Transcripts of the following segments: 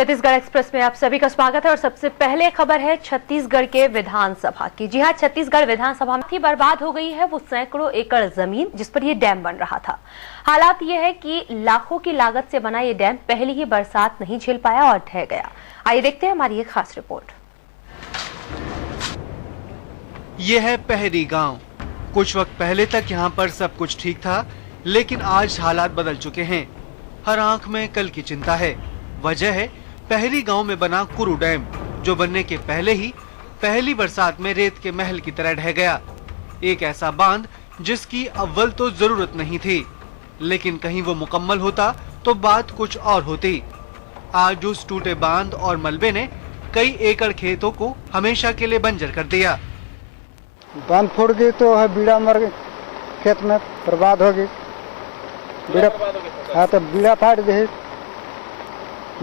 Chhattisgarh express में आप सभी का स्वागत है और सबसे पहले खबर है छत्तीसगढ़ के विधानसभा की। जी हां, छत्तीसगढ़ विधानसभा में बर्बाद हो गई है वो सैकड़ों एकड़ जमीन जिस पर ये डैम बन रहा था। हालात ये है कि लाखों की लागत से बना ये डैम पहली ही बरसात नहीं झेल पाया और ढह गया। आइए देखते हैं हमारी एक खास रिपोर्ट। ये है पहरी गांव। कुछ वक्त पहले तक यहाँ पर सब कुछ ठीक था, लेकिन आज हालात बदल चुके हैं। हर आंख में कल की चिंता है। वजह है पहरी गांव में बना कुरू डैम, जो बनने के पहले ही पहली बरसात में रेत के महल की तरह ढह गया। एक ऐसा बांध जिसकी अव्वल तो जरूरत नहीं थी, लेकिन कहीं वो मुकम्मल होता तो बात कुछ और होती। आज उस टूटे बांध और मलबे ने कई एकड़ खेतों को हमेशा के लिए बंजर कर दिया। बांध फूट गई तो है, बीड़ा मर गई, खेत में बर्बाद हो गई। हाँ तो बीड़ा फाट गई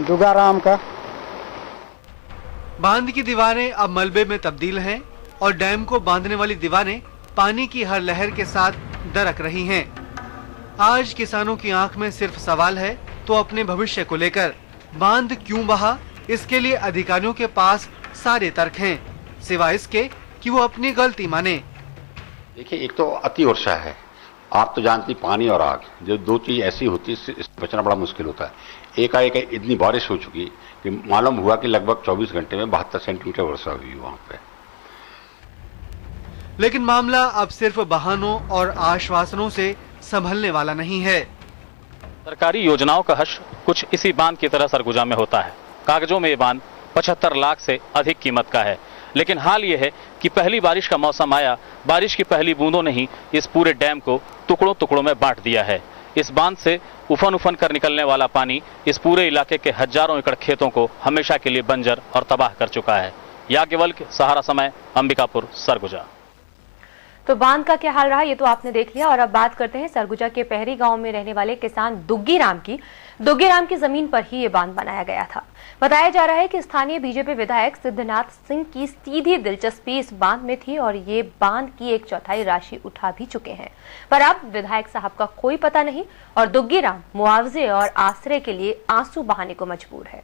दुगाराम का। बांध की दीवारें अब मलबे में तब्दील हैं और डैम को बांधने वाली दीवारें पानी की हर लहर के साथ दरक रही हैं। आज किसानों की आंख में सिर्फ सवाल है तो अपने भविष्य को लेकर। बांध क्यों बहा, इसके लिए अधिकारियों के पास सारे तर्क हैं, सिवाय इसके कि वो अपनी गलती माने। देखिए, एक तो अति वर्षा है, आप तो जानती, पानी और आग, जो दो चीज ऐसी होती है इससे बचना बड़ा मुश्किल होता है। एकाएक इतनी बारिश हो चुकी कि मालूम हुआ कि लगभग 24 घंटे में 72 सेंटीमीटर वर्षा हुई वहां पे। लेकिन मामला अब सिर्फ बहानों और आश्वासनों से संभलने वाला नहीं है। सरकारी योजनाओं का हश्र कुछ इसी बांध की तरह सरगुजा में होता है। कागजों में ये बांध 75 लाख से अधिक कीमत का है, लेकिन हाल ये है कि पहली बारिश का मौसम आया, बारिश की पहली बूंदों ने ही इस पूरे डैम को टुकड़ों टुकड़ों में बांट दिया है। इस बांध से उफन उफन कर निकलने वाला पानी इस पूरे इलाके के हजारों एकड़ खेतों को हमेशा के लिए बंजर और तबाह कर चुका है। याज्ञवल्क्य, सहारा समय, अंबिकापुर, सरगुजा। तो बांध का क्या हाल रहा ये तो आपने देख लिया और अब बात करते हैं सरगुजा के पहरी गांव में रहने वाले किसान दुग्गीराम की जमीन पर ही ये बांध बनाया गया था। बताया जा रहा है कि स्थानीय बीजेपी विधायक सिद्धनाथ सिंह की सीधी दिलचस्पी इस बांध में थी और ये बांध की 1/4 राशि उठा भी चुके हैं, पर अब विधायक साहब का कोई पता नहीं और दुग्गीराम मुआवजे और आश्रय के लिए आंसू बहाने को मजबूर है।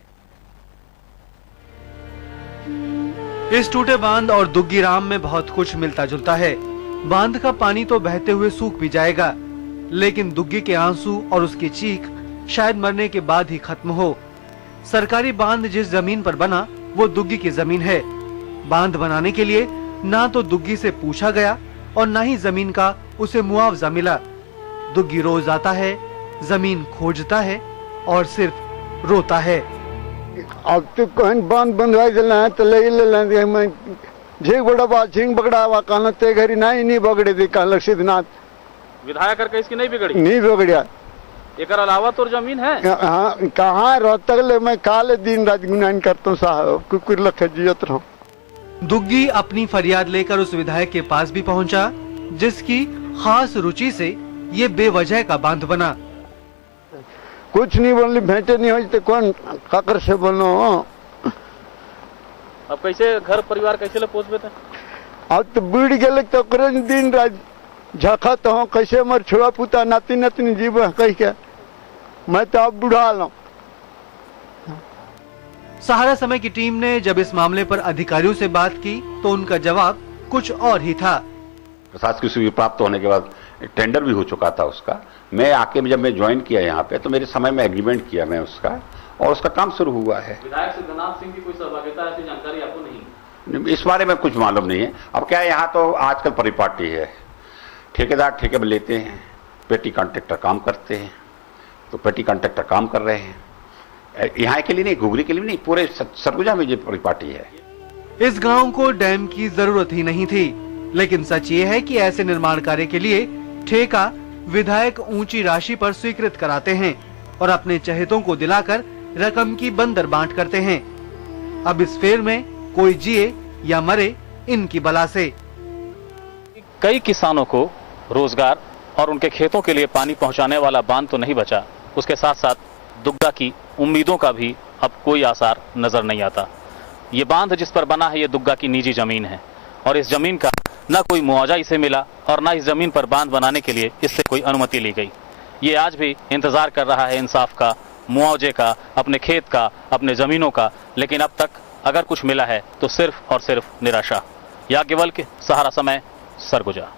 इस टूटे बांध और दुग्गीराम में बहुत कुछ मिलता जुलता है। बांध का पानी तो बहते हुए सूख भी जाएगा, लेकिन दुग्गी के आंसू और उसकी चीख शायद मरने के बाद ही खत्म हो। सरकारी बांध जिस जमीन पर बना वो दुग्गी की जमीन है। बांध बनाने के लिए ना तो दुग्गी से पूछा गया और ना ही जमीन का उसे मुआवजा मिला। दुग्गी रोज आता है, जमीन खोजता है और सिर्फ रोता है। अब तो कहीं बांध बंधवाई देना है तो ले मैं झींग बड़ा झींग बगड़ा कहना ते घरी नहीं बगड़े थी कहल सिद्धनाथ विधायक करके इसकी नहीं बिगड़ी, नहीं बगड़िया। एक अलावा तो जमीन है। हाँ, कहाँ रोहतक ले मैं काले दिन रात गुनान करता हूँ साहब, कुकुर लखे जियत रहो। दुग्गी अपनी फरियाद लेकर उस विधायक के पास भी पहुंचा, जिसकी खास रुचि से ये बेवजह का बांध बना। कुछ नहीं बोली, भेंटे नहीं हो कौन काकर से बोलो। अब कैसे घर परिवार कैसे पोस बेते? अब तो बुढ़ गए तो दिन रात झखा तो हूँ, कैसे मर छुआ पुता नाती नतनी जीव कह के मैं तो अब बुढ़ा लो। सहारा समय की टीम ने जब इस मामले पर अधिकारियों से बात की तो उनका जवाब कुछ और ही था। प्रशासकीय सुविधा प्राप्त होने के बाद टेंडर भी हो चुका था उसका। मैं आके जब मैं ज्वाइन किया यहाँ पे तो मेरे समय में एग्रीमेंट किया मैं उसका और उसका काम शुरू हुआ है। विधायक सिद्धनाथ सिंह की कोई सहभागिता ऐसी जानकारी आपको नहीं? इस बारे में कुछ मालूम नहीं है। अब क्या है, यहाँ तो आजकल परिपाटी है, ठेकेदार ठेके में लेते हैं, पेटी कॉन्ट्रैक्टर काम करते हैं, तो पेटी कॉन्ट्रैक्टर काम कर रहे हैं। यहाँ के लिए नहीं, घुघरी के लिए नहीं, पूरे सरगुजा में ये परिपाटी है। इस गांव को डैम की जरूरत ही नहीं थी, लेकिन सच ये है कि ऐसे निर्माण कार्य के लिए ठेका विधायक ऊंची राशि पर स्वीकृत कराते हैं और अपने चहेतों को दिलाकर रकम की बंदर बांट करते हैं। अब इस फेर में कोई जिए या मरे इनकी बला से। कई किसानों को रोजगार और उनके खेतों के लिए पानी पहुंचाने वाला बांध तो नहीं बचा, उसके साथ साथ दुग्गा की उम्मीदों का भी अब कोई आसार नजर नहीं आता। ये बांध जिस पर बना है ये दुग्गा की निजी जमीन है और इस जमीन का न कोई मुआवजा इसे मिला और न इस जमीन पर बांध बनाने के लिए इससे कोई अनुमति ली गई। ये आज भी इंतजार कर रहा है इंसाफ का मुआवजे का, अपने खेत का, अपने जमीनों का, लेकिन अब तक अगर कुछ मिला है तो सिर्फ और सिर्फ निराशा। याज्ञवल्क्य, सहारा समय, सरगुजा।